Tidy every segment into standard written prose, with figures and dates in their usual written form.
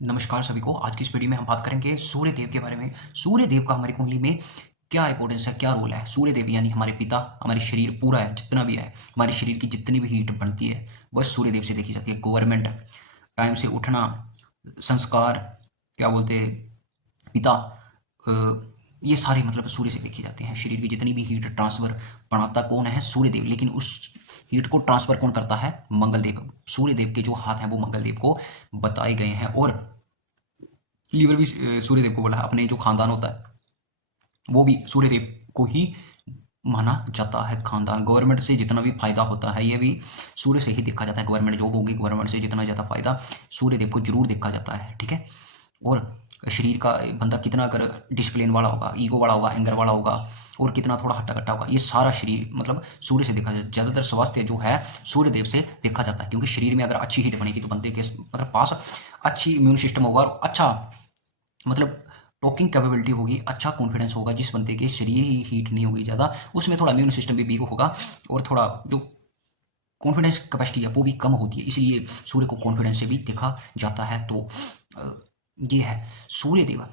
नमस्कार सभी को। आज की इस वीडियो में हम बात करेंगे सूर्य देव के बारे में। सूर्य देव का हमारी कुंडली में क्या इंपॉर्टेंस है, क्या रोल है। सूर्य देव यानी हमारे पिता, हमारे शरीर पूरा है जितना भी है, हमारे शरीर की जितनी भी हीट बनती है वह सूर्य देव से देखी जाती है। गवर्नमेंट, टाइम से उठना, संस्कार, क्या बोलते हैं, पिता, ये सारे मतलब सूर्य से देखी जाते हैं। शरीर की जितनी भी हीट ट्रांसफर बनाता कौन है? सूर्य देव। लेकिन उस हीट को ट्रांसफर कौन करता है? मंगल देव। सूर्य देव के जो हाथ हैं वो मंगल देव को बताए गए हैं। और लीवर भी सूर्य देव को बोला है। अपने जो खानदान होता है वो भी सूर्य देव को ही माना जाता है। खानदान, गवर्नमेंट से जितना भी फायदा होता है ये भी सूर्य से ही देखा जाता है। गवर्नमेंट जॉब होगी, गवर्नमेंट से जितना ज़्यादा फायदा सूर्य देव को जरूर देखा जाता है। ठीक है। और शरीर का बंदा कितना अगर डिसिप्लिन वाला होगा, ईगो वाला होगा, एंगर वाला होगा, और कितना थोड़ा हट्टा कट्टा होगा, ये सारा शरीर मतलब सूर्य से देखा जाता है। ज़्यादातर स्वास्थ्य जो है सूर्य देव से देखा जाता है, क्योंकि शरीर में अगर अच्छी हीट बनेगी तो बंदे के मतलब पास अच्छी इम्यून सिस्टम होगा और अच्छा मतलब टॉकिंग कैपेबिलिटी होगी, अच्छा कॉन्फिडेंस होगा। जिस बंदे के शरीर ही हीट नहीं होगी ज़्यादा, उसमें थोड़ा इम्यून सिस्टम भी वीक होगा और थोड़ा जो कॉन्फिडेंस कैपेसिटी है वो भी कम होती है। इसलिए सूर्य को कॉन्फिडेंस से भी देखा जाता है। तो अ, ये है सूर्य देव।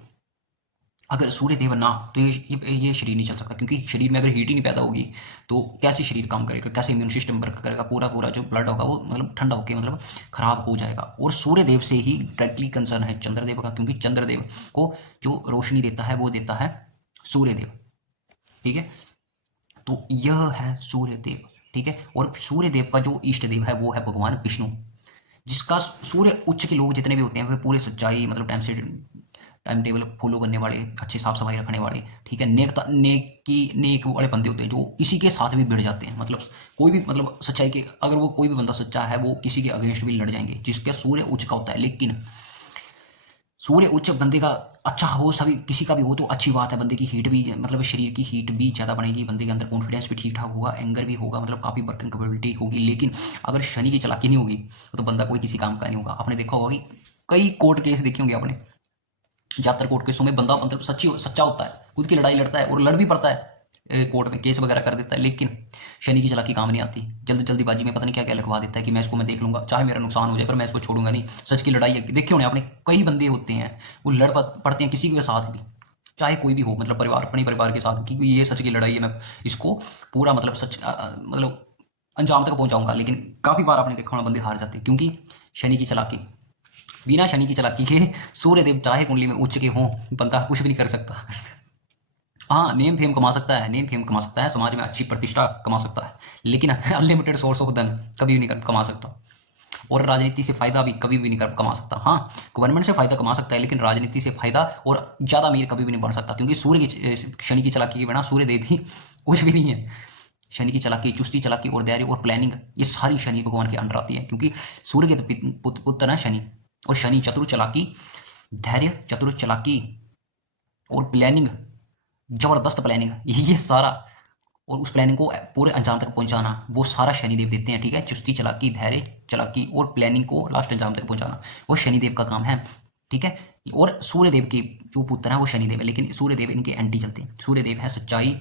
अगर सूर्य देव ना हो तो ये शरीर नहीं चल सकता, क्योंकि शरीर में अगर हीट ही नहीं पैदा होगी तो कैसे शरीर काम करेगा, कैसे इम्यून सिस्टम वर्क करेगा। पूरा पूरा जो ब्लड होगा वो मतलब ठंडा होकर मतलब खराब हो जाएगा। और सूर्य देव से ही डायरेक्टली कंसर्न है चंद्रदेव का, क्योंकि चंद्रदेव को जो रोशनी देता है वो देता है सूर्य देव। ठीक है। तो यह है सूर्य देव। ठीक है। और सूर्य देव का जो इष्ट देव है वो है भगवान विष्णु, जिसका सूर्य उच्च के लोग जितने भी होते हैं वे पूरे सच्चाई मतलब टाइम टेबल फॉलो करने वाले, अच्छी साफ सफाई रखने वाले, ठीक है, नेक वाले बंदे होते हैं जो इसी के साथ भी भिड़ जाते हैं। मतलब कोई भी मतलब सच्चाई के, अगर वो कोई भी बंदा सच्चा है वो किसी के अगेंस्ट भी लड़ जाएंगे, जिसका सूर्य उच्च का होता है। लेकिन सूर्य उच्च बंदे का अच्छा हो, सभी किसी का भी हो तो अच्छी बात है। बंदे की हीट भी मतलब शरीर की हीट भी ज़्यादा बनेगी, बंदे के अंदर कॉन्फिडेंस भी ठीक ठाक होगा, एंगर भी होगा, मतलब काफ़ी वर्किंग कैपेबिलिटी होगी। लेकिन अगर शनि की चालाकी नहीं होगी तो बंदा कोई किसी काम का नहीं होगा। आपने देखा होगा कि कई कोर्ट केस देखे होंगे आपने। ज़्यादातर कोर्ट केसों में बंदा मतलब सच्चा होता है, खुद की लड़ाई लड़ता है और लड़ भी पड़ता है, कोर्ट में केस वगैरह कर देता है। लेकिन शनि की चालाकी काम नहीं आती। जल्दीबाजी में पता नहीं क्या क्या लिखवा देता है कि मैं देख लूंगा, चाहे मेरा नुकसान हो जाए पर मैं इसको छोड़ूंगा नहीं। सच की लड़ाई है, देखे होने आपने, कई बंदे होते हैं वो पड़ते हैं किसी के साथ भी, चाहे कोई भी हो, मतलब परिवार, अपने परिवार के साथ, कि ये सच की लड़ाई है, मैं इसको पूरा मतलब मतलब अंजाम तक पहुंचाऊंगा। लेकिन काफ़ी बार आपने देखा होना बंदे हार जाते हैं, क्योंकि शनि की चालाकी। बिना शनि की चालाकी के सूर्य देव चाहे कुंडली में उच्च के हों, बंदा कुछ भी नहीं कर सकता। हाँ, नेम फेम कमा सकता है, नेम फेम कमा सकता है, समाज में अच्छी प्रतिष्ठा कमा सकता है, लेकिन अनलिमिटेड सोर्स ऑफ धन कभी भी नहीं कमा सकता। और राजनीति से फायदा भी कभी भी नहीं कमा सकता। हाँ, गवर्नमेंट से फायदा कमा सकता है, लेकिन राजनीति से फायदा और ज्यादा अमीर कभी भी नहीं बन सकता, क्योंकि शनि की चालाकी के बिना सूर्य देव ही कुछ भी नहीं है। शनि की चालाकी, चुस्ती चालाकी और धैर्य और प्लानिंग, ये सारी शनि भगवान के अंडर आती है, क्योंकि सूर्य के तो पुत्र है शनि। और शनि चतुर चालाकी, धैर्य, चतुर चालाकी और प्लानिंग, जबरदस्त प्लानिंग, ये सारा, और उस प्लानिंग को पूरे अंजाम तक पहुंचाना वो सारा शनिदेव देते हैं। ठीक है। चुस्ती चालाकी, धैर्य चालाकी और प्लानिंग को लास्ट अंजाम तक पहुंचाना वो शनिदेव का काम है। ठीक है। और सूर्यदेव के जो पुत्र है वो शनिदेव है, लेकिन सूर्यदेव इनके एंटी चलते हैं। सूर्यदेव है सच्चाई,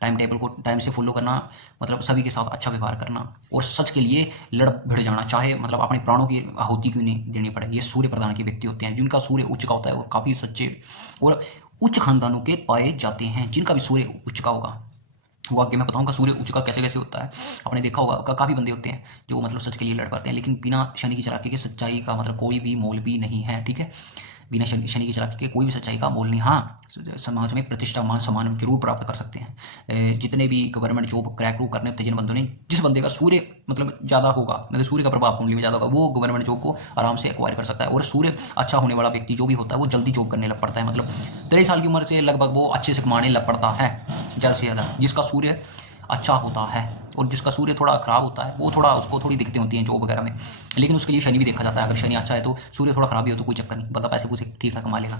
टाइम टेबल को टाइम से फॉलो करना, मतलब सभी के साथ अच्छा व्यवहार करना और सच के लिए लड़ भिड़ जाना, चाहे मतलब अपने प्राणों की आहुति क्यों नहीं देनी पड़े। ये सूर्य प्रधान के व्यक्ति होते हैं। जिनका सूर्य उच्च का होता है वो काफ़ी सच्चे और उच्च खानदानों के पाए जाते हैं। जिनका भी सूर्य उच्च का होगा वो आगे मैं बताऊंगा सूर्य उच्च का कैसे कैसे होता है। आपने देखा होगा काफ़ी बंदे होते हैं जो मतलब सच के लिए लड़ पाते हैं, लेकिन बिना शनि की चालाकी के सच्चाई का मतलब कोई भी मोल भी नहीं है। ठीक है। बिना शनि की चालाकी के कोई भी सच्चाई का मोल नहीं। हाँ, समाज में प्रतिष्ठा, मान सम्मान जरूर प्राप्त कर सकते हैं। जितने भी गवर्नमेंट जॉब क्रैक करने होते हैं, जिन बंदों ने, जिस बंदे का सूर्य मतलब ज़्यादा होगा, मतलब सूर्य का प्रभाव कुंडली में ज़्यादा होगा, वो गवर्नमेंट जॉब को आराम से एक्वायर कर सकता है। और सूर्य अच्छा होने वाला व्यक्ति जो भी होता है वो जल्दी जॉब करने लग पड़ता है, मतलब 23 साल की उम्र से लगभग वो अच्छे से कमाने लग पड़ता है ज़्यादा से ज़्यादा। जिसका सूर्य अच्छा होता है, और जिसका सूर्य थोड़ा खराब होता है वो थोड़ा उसको थोड़ी दिक्कतें होती हैं जॉब वगैरह में, लेकिन उसके लिए शनि भी देखा जाता है। अगर शनि अच्छा है तो सूर्य थोड़ा खराब भी हो तो कोई चक्कर नहीं, बंदा पैसे पूसे ठीक ठाक कमा लेगा।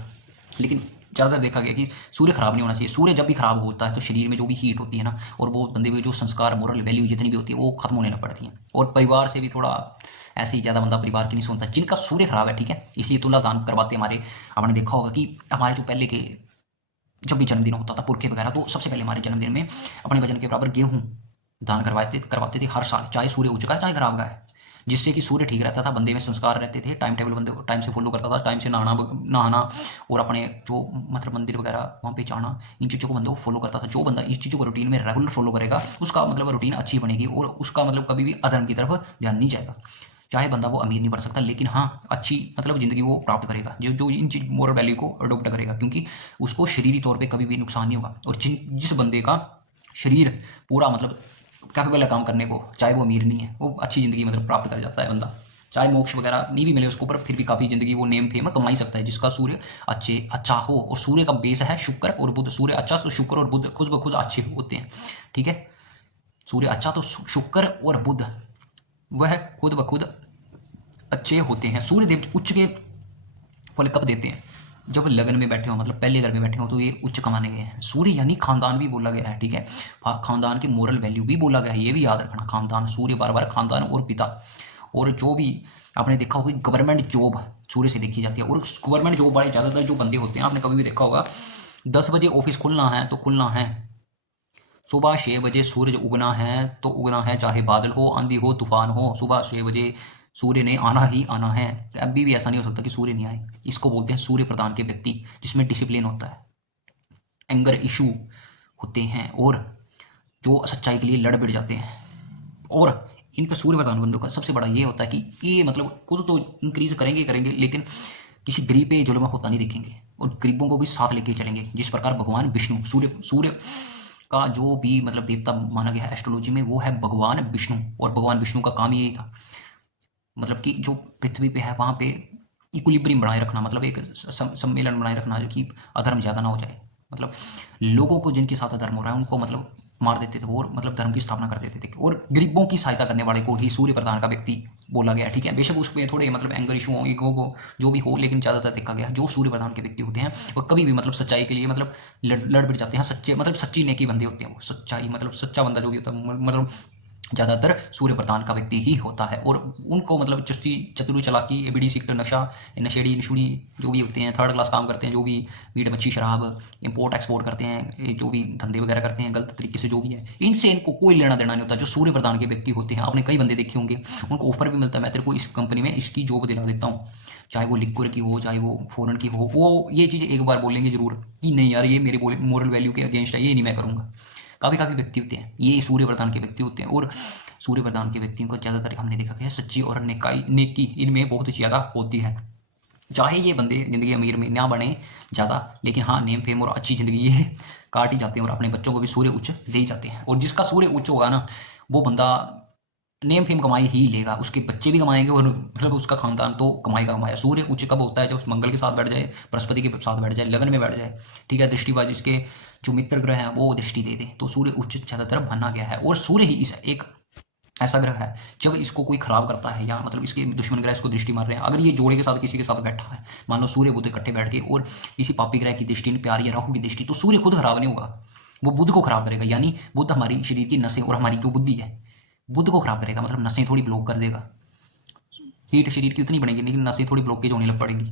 लेकिन ज़्यादातर देखा गया कि सूर्य खराब नहीं होना चाहिए। सूर्य जब भी खराब होता है तो शरीर में जो भी हीट होती है ना, और वो बंदे में जो संस्कार, मोरल वैल्यू जितनी भी होती है वो खत्म होने लग पड़ती है। और परिवार से भी थोड़ा ऐसे ही ज़्यादा बंदा परिवार की नहीं सुनता जिनका सूर्य खराब है। ठीक है। इसलिए तुला दान करवाते हैं हमारे, आपने देखा होगा कि हमारे जो पहले के जब भी जन्मदिन होता था पुरखे वगैरह, तो सबसे पहले हमारे जन्मदिन में अपने वजन के बराबर गेहूं दान करवाते करवाते थे हर साल, चाहे सूर्य उच्च का है चाहे खराब का है। जिससे कि सूर्य ठीक रहता था, बंदे में संस्कार रहते थे, टाइम टेबल बंदे को टाइम से फॉलो करता था, टाइम से नहाना और अपने जो मतलब मंदिर वगैरह वहाँ पे जाना, इन चीज़ों को बंदे को फॉलो करता था। जो बंदा इन चीज़ों को रूटीन में रेगुलर फॉलो करेगा उसका मतलब रूटीन अच्छी बनेगी और उसका मतलब कभी भी अधर्म की तरफ ध्यान नहीं जाएगा। चाहे बंदा वो अमीर नहीं बन सकता, लेकिन हाँ अच्छी मतलब ज़िंदगी वो प्राप्त करेगा जो जो इन चीज मोरल वैल्यू को अडोप्ट करेगा, क्योंकि उसको शरीरी तौर पे कभी भी नुकसान नहीं होगा। और जिस बंदे का शरीर पूरा मतलब कैपेबल है काम करने को, चाहे वो अमीर नहीं है, वो अच्छी ज़िंदगी मतलब प्राप्त कर जाता है बंदा। चाहे मोक्ष वगैरह नहीं भी मिले उसको, पर फिर भी काफ़ी ज़िंदगी वो नेम फेम कमा ही सकता है, जिसका सूर्य अच्छा हो। और सूर्य का बेस है शुक्र और बुध। सूर्य अच्छा तो शुक्र और बुध खुद ब खुद अच्छे होते हैं। ठीक है, सूर्य अच्छा तो शुक्र और बुध वह खुद ब खुद अच्छे होते हैं। सूर्य देव उच्च के फल कब देते हैं? जब लगन में बैठे हो, मतलब पहले घर में बैठे हो, तो ये उच्च कमाने गए हैं। सूर्य यानी खानदान भी बोला गया है। ठीक है, खानदान की मोरल वैल्यू भी बोला गया है, ये भी याद रखना। खानदान, सूर्य बार बार खानदान और पिता। और जो भी आपने देखा होगा गवर्नमेंट जॉब सूर्य से देखी जाती है। और गवर्नमेंट जॉब वाले ज़्यादातर जो बंदे होते हैं, आपने कभी भी देखा होगा 10 बजे ऑफिस खुलना है तो खुलना है, सुबह 6 बजे सूरज उगना है तो उगना है, चाहे बादल हो, आंधी हो, तूफान हो, सुबह 6 बजे सूर्य ने आना ही आना है। अभी भी ऐसा नहीं हो सकता कि सूर्य नहीं आए। इसको बोलते हैं सूर्य प्रधान के व्यक्ति, जिसमें डिसिप्लिन होता है, एंगर इशू होते हैं और जो सच्चाई के लिए लड़ भिड़ जाते हैं। और इनका सूर्य प्रधान बंधु का सबसे बड़ा ये होता है कि ये मतलब खुद तो इंक्रीज करेंगे करेंगे, लेकिन किसी गरीब पे जुल्म होता नहीं देखेंगे और गरीबों को भी साथ लेके चलेंगे। जिस प्रकार भगवान विष्णु, सूर्य सूर्य का जो भी मतलब देवता माना गया है एस्ट्रोलॉजी में, वो है भगवान विष्णु। और भगवान विष्णु का काम यही था, मतलब कि जो पृथ्वी पे है वहाँ पे इक्विलिब्रियम बनाए रखना, मतलब एक सम्मेलन बनाए रखना, जो कि अधर्म ज़्यादा ना हो जाए। मतलब लोगों को जिनके साथ अधर्म हो रहा है उनको मतलब मार देते थे और मतलब धर्म की स्थापना कर देते थे। और गरीबों की सहायता करने वाले को ही सूर्य प्रधान का व्यक्ति बोला गया। ठीक है, बेशक उस पर थोड़े मतलब एंगर इशू हो, ईगो को जो भी हो, लेकिन ज़्यादातर देखा गया जो सूर्य प्रधान के व्यक्ति होते हैं वो कभी भी मतलब सच्चाई के लिए मतलब लड़ भिड़ जाते हैं। सच्चे मतलब सच्ची नेकी बंदे होते हैं वो, सच्चाई मतलब सच्चा बंदा जो भी होता है मतलब ज़्यादातर सूर्य प्रधान का व्यक्ति ही होता है। और उनको मतलब चुस्ती चतुरी चालाकी एबीडी सीक्रेट नक्शा नशेड़ी नशुड़ी जो भी होते हैं, थर्ड क्लास काम करते हैं, जो भी मीट मच्छी शराब इंपोर्ट एक्सपोर्ट करते हैं, जो भी धंधे वगैरह करते हैं गलत तरीके से, जो भी है, इनसे इनको कोई लेना देना नहीं होता। जो सूर्य प्रधान के व्यक्ति होते हैं, आपने कई बंदे देखे होंगे, उनको ऑफर भी मिलता है, मैं तेरे को इस कंपनी में इसकी जॉब दिला देता हूँ, चाहे वो लिक्विड की हो चाहे वो फॉरेन की हो, वो ये चीज़ एक बार बोलेंगे जरूर कि नहीं यार ये मेरे मोरल वैल्यू के अगेंस्ट है, ये नहीं मैं करूँगा। काफ़ी काफ़ी व्यक्ति होते हैं, ये सूर्य प्रधान के व्यक्ति होते हैं। और सूर्य प्रधान के व्यक्तियों को ज़्यादातर हमने देखा गया सच्ची और नेकी इनमें बहुत ज़्यादा होती है। चाहे ये बंदे ज़िंदगी अमीर में ना बने ज़्यादा, लेकिन हाँ नेम फेम और अच्छी ज़िंदगी ये काट ही जाते हैं और अपने बच्चों को भी सूर्य उच्च दे ही जाते हैं। और जिसका सूर्य उच्च होगा ना, वो बंदा नेम फेम कमाई ही लेगा, उसके बच्चे भी कमाएंगे और मतलब उसका खानदान तो कमाएगा कमाएगा। सूर्य उच्च कब होता है? जब मंगल के साथ बैठ जाए, बृहस्पति के साथ बैठ जाए, लगन में बैठ जाए। ठीक है, दृष्टिबाज इसके जो मित्र ग्रह है वो दृष्टि दे दे, तो सूर्य उच्च ज़्यादातर माना गया है। और सूर्य ही इस एक ऐसा ग्रह है जब इसको कोई खराब करता है या मतलब इसके दुश्मन ग्रह इसको दृष्टि मार रहे हैं, अगर ये जोड़े के साथ किसी के साथ बैठा है, मान लो सूर्य बुध इकट्ठे बैठ गए और किसी पापी ग्रह की दृष्टि प्यार या राहु की दृष्टि, तो सूर्य खुद खराब नहीं होगा, वो बुध को खराब करेगा। यानी बुध हमारी शरीर की नसें और हमारी जो बुद्धि है, बुध को खराब करेगा, मतलब नसें थोड़ी ब्लॉक कर देगा। हीट शरीर की उतनी बनेगी लेकिन नसें थोड़ी ब्लॉकेज होने लग पड़ेंगी।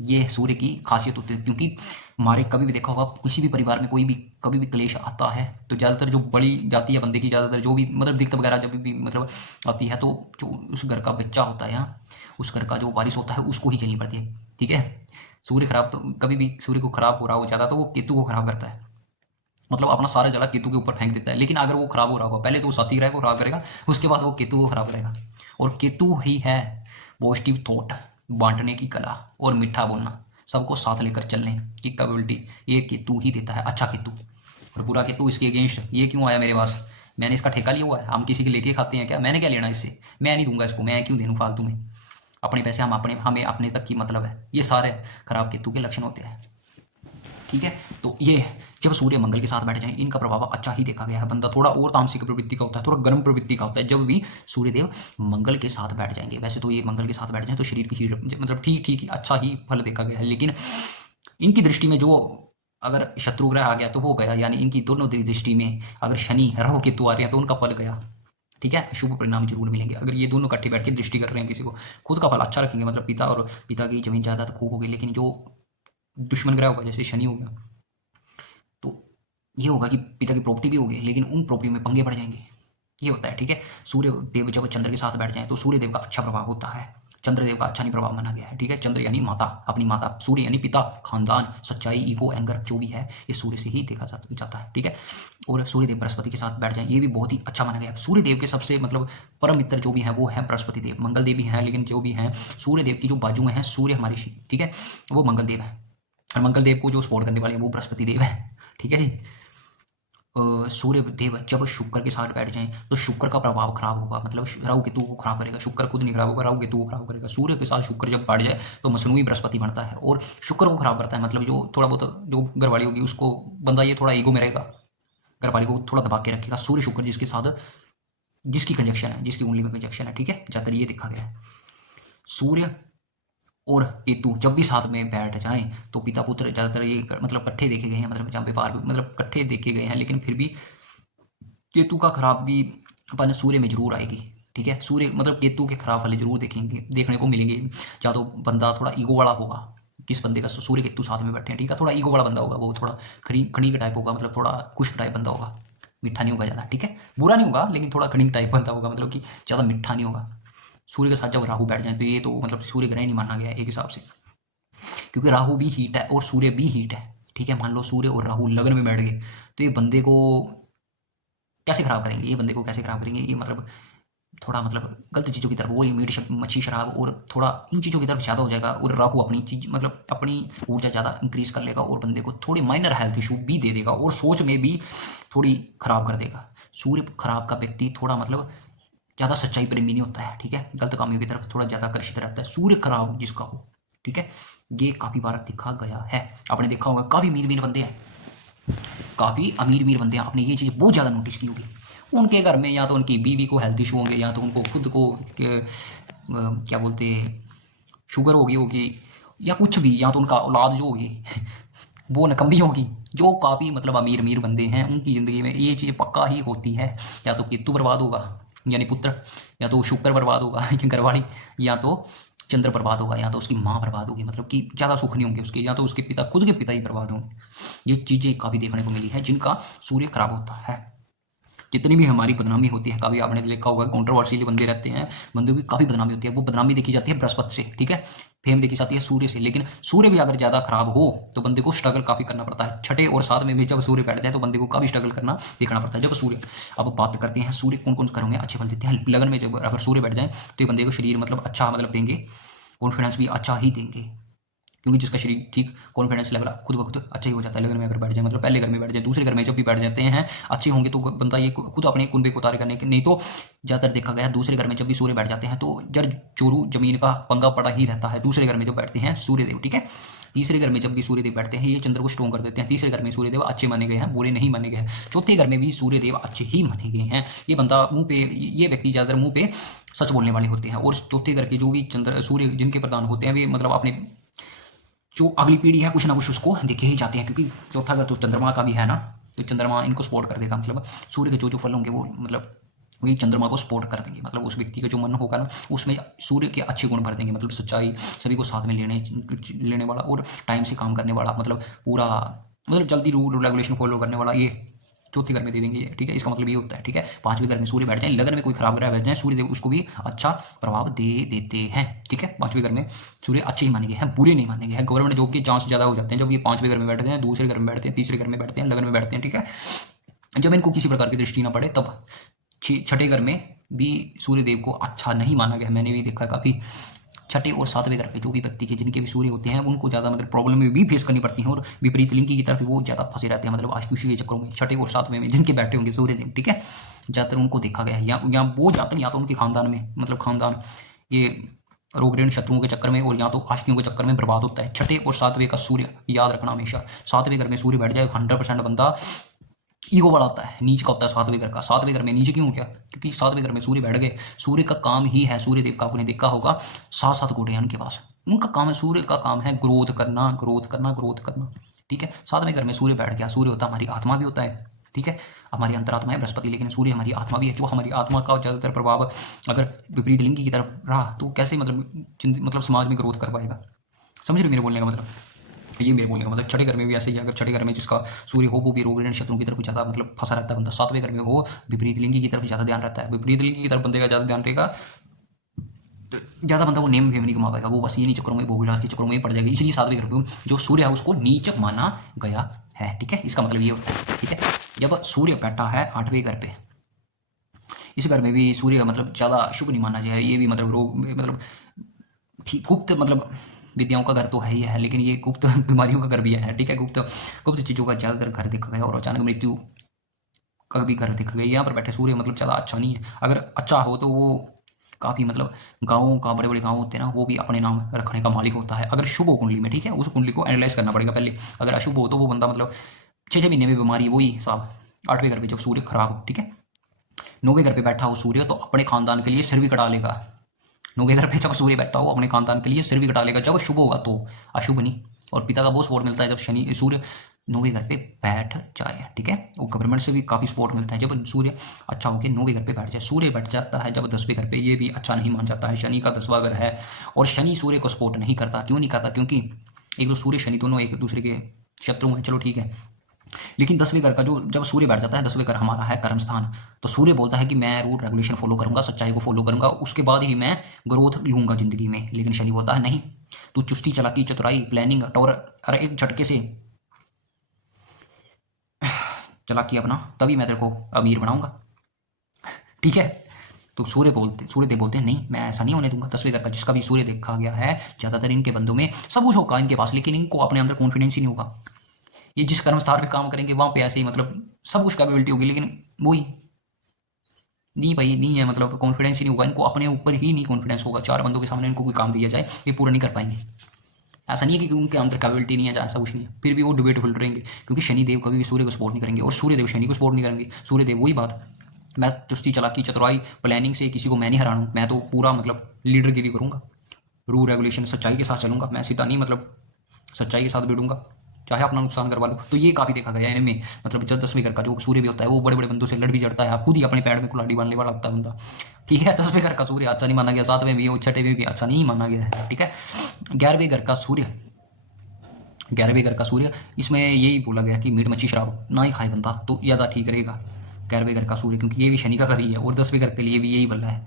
ये सूर्य की खासियत होती है। क्योंकि हमारे कभी भी देखा होगा किसी भी परिवार में कोई भी कभी भी क्लेश आता है, तो ज़्यादातर जो बड़ी जाती है बंदे की, ज़्यादातर जो भी मतलब दिक्कत वगैरह जब भी मतलब आती है, तो जो उस घर का बच्चा होता है या उस घर का जो वारिस होता है उसको ही झेलनी पड़ती है। ठीक है, सूर्य खराब तो कभी भी सूर्य को खराब हो रहा हो ज़्यादा तो वो केतु को खराब करता है, मतलब अपना सारा जला केतु के ऊपर फेंक देता है। लेकिन अगर वो खराब हो रहा होगा, पहले तो वो साथी ग्रह को खराब करेगा, उसके बाद वो केतु को खराब करेगा। और केतु ही है पॉजिटिव थॉट, बांटने की कला और मीठा बोलना, सबको साथ लेकर चलने की कैपेबिलिटी, ये केतु ही देता है। अच्छा केतु और बुरा केतु इसके अगेंस्ट ये क्यों आया मेरे पास? मैंने इसका ठेका लिया हुआ है, हम किसी के लेके खाते हैं क्या? मैंने क्या लेना इससे? मैं नहीं दूंगा इसको, मैं क्यों देनूँ फालतू में? अपने पैसे हम अपने, हमें अपने तक की मतलब है। ये सारे खराब केतु के लक्षण होते हैं। ठीक है, तो ये जब सूर्य मंगल के साथ बैठ जाए, इनका प्रभाव अच्छा ही देखा गया है। बंदा थोड़ा और तामसिक प्रवृत्ति का होता है, थोड़ा गर्म प्रवृत्ति का होता है जब भी सूर्यदेव मंगल के साथ बैठ जाएंगे। वैसे तो ये मंगल के साथ बैठ जाए तो शरीर की हीट मतलब ठीक ठीक अच्छा ही फल देखा गया है, लेकिन इनकी दृष्टि में जो अगर शत्रु ग्रह आ गया तो वो गया, यानी इनकी दोनों दृष्टि में अगर शनि राहु केतु आ रहे हैं तो उनका फल गया। ठीक है, शुभ परिणाम जरूर मिलेंगे अगर ये दोनों इकट्ठे बैठ के दृष्टि कर रहे हैं किसी को। खुद का फल अच्छा रखेंगे, मतलब पिता और पिता की जमीन जायदाद खूब होगी, लेकिन जो दुश्मन ग्रह होगा जैसे शनि हो गया, तो ये होगा कि पिता की प्रॉपर्टी भी होगी लेकिन उन प्रॉपर्टी में पंगे पड़ जाएंगे। ये होता है, ठीक है। सूर्य देव जब चंद्र के साथ बैठ जाएँ तो सूर्य देव का अच्छा प्रभाव होता है। चंद्रदेव का अच्छा नहीं प्रभाव माना गया है, ठीक है। चंद्र यानी माता, अपनी माता, सूर्य यानी पिता, खानदान, सच्चाई, ईगो, एंगर जो भी है ये सूर्य से ही देखा जाता है, ठीक है। और सूर्यदेव बृहस्पति के साथ बैठ जाए ये भी बहुत ही अच्छा माना गया है। सूर्यदेव के सबसे मतलब परम मित्र जो भी हैं वो है बृहस्पति देव, मंगल देव भी हैं, लेकिन जो भी हैं सूर्यदेव की जो बाजू में है सूर्य हमारे, ठीक है, वो मंगल देव है। और मंगल देव को जो सपोर्ट करने वाले हैं वो बृहस्पति देव है, ठीक है जी। सूर्य देव जब शुक्र के साथ बैठ जाएं तो शुक्र का प्रभाव खराब होगा, मतलब राहु केतु को खराब करेगा। शुक्र खुद नहीं खराब होगा, राहु केतु को खराब करेगा। सूर्य के साथ शुक्र जब बैठ जाए तो मसनूई बृहस्पति बनता है और शुक्र को खराब करता है। मतलब जो थोड़ा बहुत जो घरवाली होगी उसको बंदा ये थोड़ा ईगो में रहेगा, घरवाली को थोड़ा दबा के रखेगा। सूर्य शुक्र जिसके साथ जिसकी कंजक्शन है, जिसकी कुंडली में कंजक्शन है, ठीक है, ज़्यादातर ये देखा गया है। सूर्य और केतु जब भी साथ में बैठ जाएं तो पिता पुत्र ज़्यादातर ये मतलब इकट्ठे देखे गए हैं, मतलब जहाँ पे बाहर मतलब इकट्ठे देखे गए हैं, लेकिन फिर भी केतु का खराब भी अपन सूर्य में जरूर आएगी, ठीक है। सूर्य मतलब केतु के खराब फल जरूर देखेंगे, देखने को मिलेंगे। या तो बंदा थोड़ा ईगो वाला होगा, किस बंदे का सूर्य केतु साथ में बैठे हैं, ठीक है, थोड़ा ईगो वाला बंदा होगा, वो थोड़ा खड़ी टाइप होगा, मतलब थोड़ा खुश टाइप बंदा होगा, मीठा नहीं होगा ज़्यादा, ठीक है, बुरा नहीं होगा लेकिन थोड़ा खड़ी टाइप बंदा होगा, मतलब कि ज़्यादा मीठा नहीं होगा। सूर्य के साथ जब राहु बैठ जाए तो ये तो मतलब सूर्य ग्रह नहीं माना गया है एक हिसाब से, क्योंकि राहु भी हीट है और सूर्य भी हीट है, ठीक है। मान लो सूर्य और राहु लगन में बैठ गए तो ये बंदे को कैसे खराब करेंगे, ये बंदे को कैसे खराब करेंगे, ये मतलब थोड़ा मतलब गलत चीज़ों की तरफ, वही मीट मच्छी शराब और थोड़ा इन चीज़ों की तरफ ज़्यादा हो जाएगा। और राहु अपनी चीज मतलब अपनी ऊर्जा ज़्यादा इंक्रीज कर लेगा और बंदे को थोड़ी माइनर हेल्थ इशू भी दे देगा और सोच में भी थोड़ी खराब कर देगा। सूर्य खराब का व्यक्ति थोड़ा मतलब ज़्यादा सच्चाई प्रेमी नहीं होता है, ठीक है, गलत कामियों की तरफ थोड़ा ज़्यादा आकर्षित रहता है। सूर्य खराब जिसका हो, ठीक है, ये काफ़ी बार देखा गया है। आपने देखा होगा काफ़ी अमीर अमीर बंदे हैं, काफ़ी अमीर अमीर बंदे हैं, आपने ये चीज़ बहुत ज़्यादा नोटिस की होगी। उनके घर में या तो उनकी बीवी को हेल्थ इशू होंगे या तो उनको खुद को क्या बोलते शुगर होगी होगी या कुछ भी, या तो उनका औलाद जो होगी वो नकम्बी होगी। जो काफ़ी मतलब अमीर अमीर बंदे हैं उनकी ज़िंदगी में ये चीज़ पक्का ही होती है, या तो केतु बर्बाद होगा यानी पुत्र, या तो शुक्र बर्बाद होगा घरवाली, या तो चंद्र बर्बाद होगा, या तो उसकी माँ बर्बाद होगी, मतलब कि ज़्यादा सुख नहीं होंगे उसके, या तो उसके पिता खुद के पिता ही बर्बाद होंगे। ये चीज़ें काफ़ी देखने को मिली है जिनका सूर्य खराब होता है। जितनी भी हमारी बदनामी होती है, कभी आपने देखा होगा कंट्रोवर्शियल बंदे रहते हैं, बंदों की काफ़ी बदनामी होती है, वो बदनामी देखी जाती है बृहस्पति से, ठीक है, फेम देखी जाती है सूर्य से। लेकिन सूर्य भी अगर ज़्यादा खराब हो तो बंदे को स्ट्रगल काफ़ी करना पड़ता है। छठे और साथ में भी जब सूर्य बैठ जाए तो बंदे को काफ़ी स्ट्रगल करना देखना पड़ता है। जब सूर्य, अब बात करते हैं सूर्य कौन कौन घरों में अच्छे फल देते हैं। लगन में जब अगर सूर्य बैठ जाए तो ये बंदे को शरीर मतलब अच्छा मतलब देंगे, कॉन्फिडेंस भी अच्छा ही देंगे, क्योंकि जिसका शरीर ठीक कॉन्फिडेंस लेवल खुद ब खुद अच्छा ही हो जाता है। लगन में अगर बैठ जाए, मतलब पहले घर में बैठ जाए, दूसरे घर में जब भी बैठ जाते हैं अच्छे होंगे तो बंदा ये खुद अपने कुंबे को तारे करने के, नहीं तो ज़्यादातर देखा गया दूसरे घर में जब भी सूर्य बैठ जाते हैं तो जड़ चोरू जमीन का पंगा पड़ा ही रहता है दूसरे घर में जो बैठते हैं सूर्यदेव, ठीक है। तीसरे घर में जब भी सूर्यदेव बैठते हैं ये चंद्र को स्ट्रॉन्ग कर देते हैं। तीसरे घर में सूर्यदेव अच्छे माने गए हैं, बुरे नहीं माने गए हैं। चौथे घर में भी सूर्यदेव अच्छे ही माने गए हैं। ये बंदा मुंह पे, ये व्यक्ति ज़्यादातर मुंह पे सच बोलने वाले होते हैं। और चौथे घर के जो भी चंद्र सूर्य जिनके प्रधान होते हैं वे मतलब अपने जो अगली पीढ़ी है कुछ ना कुछ उसको देखे ही जाते हैं, क्योंकि चौथा अगर तो चंद्रमा का भी है ना, तो चंद्रमा इनको सपोर्ट कर देगा। मतलब सूर्य के जो जो फल होंगे वो मतलब वही चंद्रमा को सपोर्ट कर देंगे। मतलब उस व्यक्ति का जो मन होगा ना उसमें सूर्य के अच्छे गुण भर देंगे, मतलब सच्चाई, सभी को साथ में लेने वाला और टाइम से काम करने वाला, मतलब पूरा मतलब जल्दी रूल रेगुलेशन फॉलो करने वाला, ये चौथे घर में दे देंगे, ठीक है। इसका मतलब ये होता है, ठीक है। पांचवें घर में सूर्य बैठ जाए, लगन में कोई खराब ग्रह बैठ जाए, सूर्य देव उसको भी अच्छा प्रभाव दे देते हैं, ठीक है। पांचवें घर में सूर्य अच्छे ही माने गए हैं, बुरे नहीं माने गए हैं। गवर्नमेंट जॉब के चांस ज़्यादा हो जाते हैं जब ये पांचवें घर में बैठते हैं, दूसरे घर में बैठते हैं, तीसरे घर में बैठते हैं, लगन में बैठते हैं, ठीक है। जब इनको किसी प्रकार की दृष्टि ना पड़े तब छठे घर में भी सूर्य देव को अच्छा नहीं माना गया। मैंने भी देखा काफ़ी छठे और सातवें घर पे जो भी व्यक्ति के जिनके भी सूर्य होते हैं उनको ज़्यादा मतलब प्रॉब्लम में भी फेस करनी पड़ती है और विपरीत लिंग की तरफ वो ज़्यादा फंसे रहते हैं, मतलब आशुषी के चक्रों में। छठे और सातवें में जिनके बैठे होंगे सूर्य देव, ठीक है, ज़्यादातर उनको देखा गया है, या वो जातक या तो उनके खानदान में मतलब खानदान ये रोग ऋण शत्रुओं के चक्कर में और या तो आशिकियों के चक्कर में बर्बाद होता है। छठे और सातवें का सूर्य याद रखना हमेशा, सातवें घर में सूर्य बैठ जाए 100% बंदा ईगो वाला होता है, नीच का होता है सातवें घर का। सातवें घर में नीच क्यों, क्या, क्योंकि सातवें घर में सूर्य बैठ गए। सूर्य का काम ही है, सूर्य देव का आपने देखा होगा 7-7 घोड़े हैं उनके पास, उनका काम है, सूर्य का काम है ग्रोथ करना, ग्रोथ करना, ग्रोथ करना, ठीक है। सातवें घर में सूर्य बैठ गया, सूर्य होता है हमारी आत्मा भी होता है, ठीक है, हमारी अंतरात्मा है बृहस्पति, लेकिन सूर्य हमारी आत्मा भी है। जो हमारी आत्मा का ज़्यादातर प्रभाव अगर विपरीत लिंग की तरफ रहा तो कैसे मतलब समाज में ग्रोथ कर पाएगा, समझ रहे मेरे बोलने का मतलब। ये मेरे बोलने का मतलब छठे घर में भी ऐसे ही है। अगर छठे घर में जिसका सूर्य हो वो भी रोग ऋण शत्रुओं की तरफ ज़्यादा मतलब फंसा रहता है बंदा। सातवें घर में हो विपरीत लिंगी की तरफ ज़्यादा ध्यान रहता है। विपरीत लिंगी की तरफ बंदे का ज़्यादा ध्यान रहेगा तो ज़्यादा बंदा वो नेम फेम नहीं कमा पाएगा। वो बस ये नहीं चक्करों में भोग विलास के चक्करों में ही पड़ जाएगा। इसलिए सातवें घर को जो सूर्य है उसको नीच माना गया है। ठीक है, इसका मतलब ये होता है। ठीक है, जब सूर्य बैठा है आठवें घर पे, इस घर में भी सूर्य मतलब ज़्यादा शुभ नहीं माना जाए। ये भी मतलब रोग मतलब ठीक गुप्त मतलब विद्याओं का घर तो है ही है, लेकिन ये गुप्त बीमारियों का घर भी है। ठीक है, गुप्त गुप्त चीज़ों का ज़्यादातर घर देखा गया और अचानक मृत्यु का भी घर देखा गया। यहाँ पर बैठे सूर्य मतलब ज़्यादा अच्छा नहीं है। अगर अच्छा हो तो वो काफ़ी मतलब गाँवों का बड़े बड़े गाँव होते हैं ना वो भी अपने नाम रखने का मालिक होता है अगर शुभ हो कुंडली में। ठीक है, उस कुंडली को एनालाइज करना पड़ेगा पहले। अगर अशुभ हो तो वो बंदा मतलब 6 6 महीने में बीमारी वही साहब। आठवें घर पे जब सूर्य खराब हो, ठीक है, नौवें घर पे बैठा हो सूर्य तो अपने खानदान के लिए सिर भी कटा लेगा। नौवें घर पे जब सूर्य बैठा हो अपने खानदान के लिए सिर भी कटा लेगा जब शुभ होगा तो, अशुभ नहीं। और पिता का बहुत सपोर्ट मिलता है जब शनि सूर्य नौवें घर पे बैठ जाए। ठीक है, वो गवर्नमेंट से भी काफ़ी सपोर्ट मिलता है जब सूर्य अच्छा होकर नौवें घर पे बैठ जाए। सूर्य बैठ जाता है जब 10वें घर पे, ये भी अच्छा नहीं मान जाता है। शनि का 10वां घर है और शनि सूर्य को सपोर्ट नहीं करता। क्यों नहीं करता? क्योंकि एक तो सूर्य शनि दोनों एक दूसरे के शत्रु हैं। चलो ठीक है, लेकिन 10वें घर का जो जब सूर्य बैठ जाता है, 10वें घर हमारा है कर्म स्थान, तो सूर्य बोलता है कि मैं रूल रेगुलेशन फॉलो करूंगा, सच्चाई को फॉलो करूंगा, उसके बाद ही मैं ग्रोथ लूंगा जिंदगी में। लेकिन शनि बोलता है नहीं, तू चुस्ती चालाकी चतुराई प्लानिंग और अरे एक झटके से चालाकी अपना तभी मैं तेरे को अमीर बनाऊंगा। ठीक है, तो सूर्यदेव बोलते हैं नहीं मैं ऐसा नहीं होने दूंगा। 10वें घर का जिसका भी सूर्य देखा गया है ज्यादातर इनके बंदों में सब कुछ होगा इनके पास, लेकिन इनको अपने अंदर कॉन्फिडेंस ही नहीं होगा। ये जिस कर्म स्थान पे काम करेंगे वहां पे ऐसे ही मतलब सब कुछ कैपेबिलिटी होगी, लेकिन वही नहीं भाई नहीं है, मतलब कॉन्फिडेंस ही नहीं होगा इनको, अपने ऊपर ही नहीं कॉन्फिडेंस होगा। चार बंदों के सामने इनको कोई काम दिया जाए ये पूरा नहीं कर पाएंगे। ऐसा नहीं है कि उनके अंदर कैपेबिलिटी नहीं है, ऐसा कुछ नहीं है, फिर भी वो डिबेटेबल रहेंगे क्योंकि शनिदेव कभी भी सूर्य को सपोर्ट नहीं करेंगे और सूर्यदेव शनि को सपोर्ट नहीं करेंगे। सूर्यदेव वही बात, मैं चुस्ती चालाकी चतुराई प्लानिंग से किसी को मैं नहीं हराऊं, मैं तो पूरा मतलब लीडरगिरी करूंगा, रूल रेगुलेशन सच्चाई के साथ चलूंगा, मैं सीधा नहीं मतलब सच्चाई के साथ भिड़ूंगा चाहे अपना नुकसान करवा लो। तो ये काफी देखा गया है इनमें। मतलब जब 10वें घर का जो सूर्य भी होता है वो बड़े बड़े बंदों से लड़ भी जड़ता है, खुद ही अपने पैर में कुल्हाड़ी बांधने वाला होता है बंदा। ठीक है, 10वें घर का सूर्य अच्छा नहीं माना गया, 7वें भी और छठे में भी अच्छा नहीं माना गया है। ठीक है, 11वें घर का सूर्य, 11वें घर का सूर्य इसमें यही बोला गया कि मीट मच्छी शराब ना ही खाए बंदा तो ज़्यादा ठीक रहेगा। 11वें घर का सूर्य क्योंकि ये भी शनि का घर ही है और 10वें घर के लिए भी यही बोला है,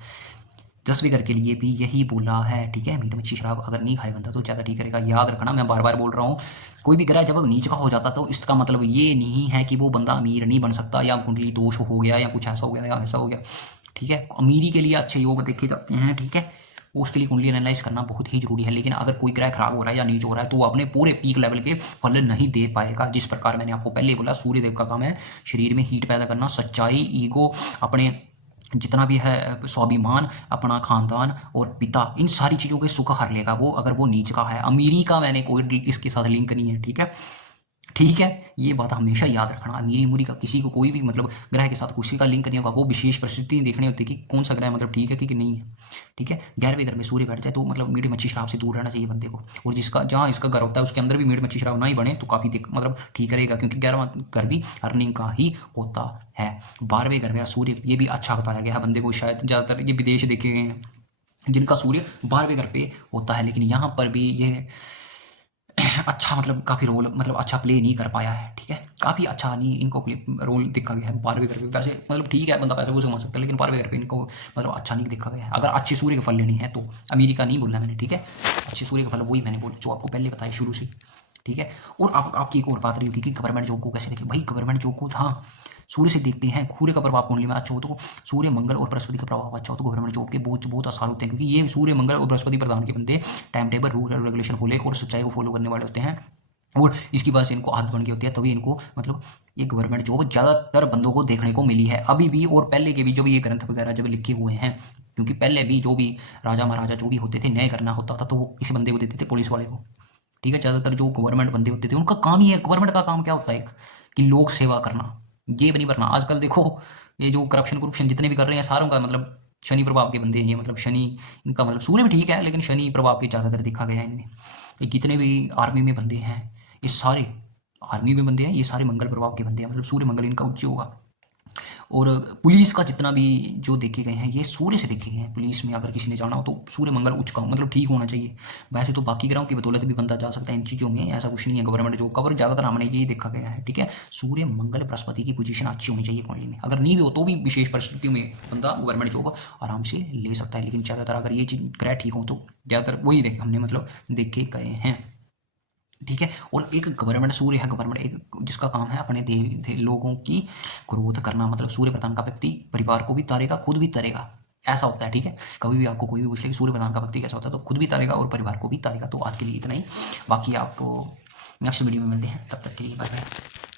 10वें घर के लिए भी यही बोला है। ठीक है, मीट मच्छी शराब अगर नहीं खाए बंदा तो ज़्यादा ठीक रहेगा। याद रखना, मैं बार बार बोल रहा हूँ, कोई भी ग्रह जब नीच का हो जाता तो इसका मतलब ये नहीं है कि वो बंदा अमीर नहीं बन सकता या कुंडली दोष हो गया या कुछ ऐसा हो गया या ऐसा हो गया। ठीक है, अमीरी के लिए अच्छे योग देखे जाते हैं। ठीक है, उसके लिए कुंडली एनालाइज करना बहुत ही जरूरी है। लेकिन अगर कोई ग्रह खराब हो रहा है या नीच हो रहा है तो वो अपने पूरे पीक लेवल के फल नहीं दे पाएगा। जिस प्रकार मैंने आपको पहले बोला, सूर्यदेव का काम है शरीर में हीट पैदा करना, सच्चाई, ईगो, अपने जितना भी है स्वाभिमान, अपना खानदान और पिता, इन सारी चीज़ों के सुख हर लेगा वो अगर वो नीच का है। अमीरी का मैंने कोई इसके साथ लिंक नहीं है। ठीक है, ठीक है, ये बात हमेशा याद रखना। अमीरी उमूरी का किसी को कोई भी मतलब ग्रह के साथ किसी का लिंक नहीं होगा। वो विशेष परिस्थिति देखनी होती है कि कौन सा ग्रह मतलब ठीक है कि नहीं है। ठीक है, 11वें घर में सूर्य बैठ जाए तो मतलब मीट मच्छी शराब से दूर रहना चाहिए बंदे को। और जिसका जहाँ इसका घर होता है उसके अंदर भी मीट मच्छी शराब ना ही बने तो काफ़ी मतलब ठीक रहेगा, क्योंकि 11वां घर भी अर्निंग का ही होता है। 12वें घर में सूर्य, ये भी अच्छा बताया गया है बंदे को। शायद ज़्यादातर ये विदेश देखे गए हैं जिनका सूर्य 12वें घर पे होता है, लेकिन यहाँ पर भी ये अच्छा मतलब काफ़ी रोल मतलब अच्छा प्ले नहीं कर पाया है। ठीक है, काफ़ी अच्छा नहीं इनको प्ले रोल देखा गया है 12वें घर पे। वैसे मतलब ठीक है, बंदा पैसे वो कमा सकता है, लेकिन 12वें घर पे इनको मतलब अच्छा नहीं देखा गया है। अगर अच्छे सूर्य के फल लेनी है तो अमेरिका नहीं बोलना मैंने। ठीक है, अच्छे सूर्य के फल वही मैंने बोल जो आपको पहले बताया शुरू से। ठीक है, और आपकी एक और बात रही होगी कि गवर्नमेंट जॉब को कैसे देखें। भाई गवर्नमेंट जॉब को हाँ सूर्य से देखते हैं। सूर्य का प्रभाव कुंडली में अच्छा हो तो सूर्य मंगल और बृहस्पति का प्रभाव अच्छा हो तो गवर्नमेंट जॉब के बहुत बहुत आसार होते हैं, क्योंकि ये सूर्य मंगल और बृहस्पति प्रधान के बंदे टाइम टेबल रूल रेगुलेशन को लेकर और सच्चाई को फॉलो करने वाले होते हैं। और इसकी वजह से इनको आदत बन गई होती है, तभी इनको मतलब ये गवर्नमेंट जॉब ज़्यादातर बंदों को देखने को मिली है अभी भी और पहले के भी जो भी ये ग्रंथ वगैरह जब लिखे हुए हैं। क्योंकि पहले भी जो भी राजा महाराजा जो भी होते थे, न्याय करना होता था तो वो किसी बंदे को देते थे, पुलिस वाले को। ठीक है, ज़्यादातर जो गवर्नमेंट बंदे होते थे उनका काम ही है, गवर्नमेंट का काम क्या होता है एक, कि लोक सेवा करना, जेब नहीं भरना। आजकल देखो ये जो करप्शन जितने भी कर रहे हैं सारों का मतलब शनि प्रभाव के बंदे हैं ये। मतलब शनि इनका मतलब सूर्य भी ठीक है लेकिन शनि प्रभाव के ज़्यादातर देखा गया है इनमें। ये कितने भी आर्मी में बंदे हैं, ये सारे आर्मी में बंदे हैं, ये सारे मंगल प्रभाव के बंदे हैं। मतलब सूर्य मंगल इनका उच्च होगा। और पुलिस का जितना भी जो देखे गए हैं ये सूर्य से देखे गए हैं। पुलिस में अगर किसी ने जाना हो तो सूर्य मंगल उच्च का मतलब ठीक होना चाहिए। वैसे तो बाकी ग्रहों की बदौलत भी बंदा जा सकता है इन चीज़ों में, ऐसा कुछ नहीं है। गवर्नमेंट जॉब का पर ज़्यादातर हमने यही देखा गया है, ठीक है। सूर्य मंगल बृहस्पति की पोजीशन अच्छी होनी चाहिए कुंडली में। अगर नहीं भी हो तो भी विशेष परिस्थितियों में बंदा गवर्नमेंट जॉब आराम से ले सकता है, लेकिन ज़्यादातर अगर ये चीज़ ग्रह ठीक हो तो ज़्यादातर वही देखे हमने मतलब देखे गए हैं, ठीक है। और एक गवर्नमेंट सूर्य है, गवर्नमेंट एक जिसका काम है अपने लोगों की ग्रोथ करना, मतलब सूर्य प्रधान का व्यक्ति परिवार को भी तारेगा, खुद भी तरेगा, ऐसा होता है, ठीक है। कभी भी आपको कोई भी पूछ ले कि सूर्य प्रधान का व्यक्ति कैसा होता है, तो खुद भी तारेगा और परिवार को भी तारेगा। तो आज के लिए इतना ही, बाकी आपको नेक्स्ट वीडियो में मिलते हैं, तब तक के लिए बाय बाय।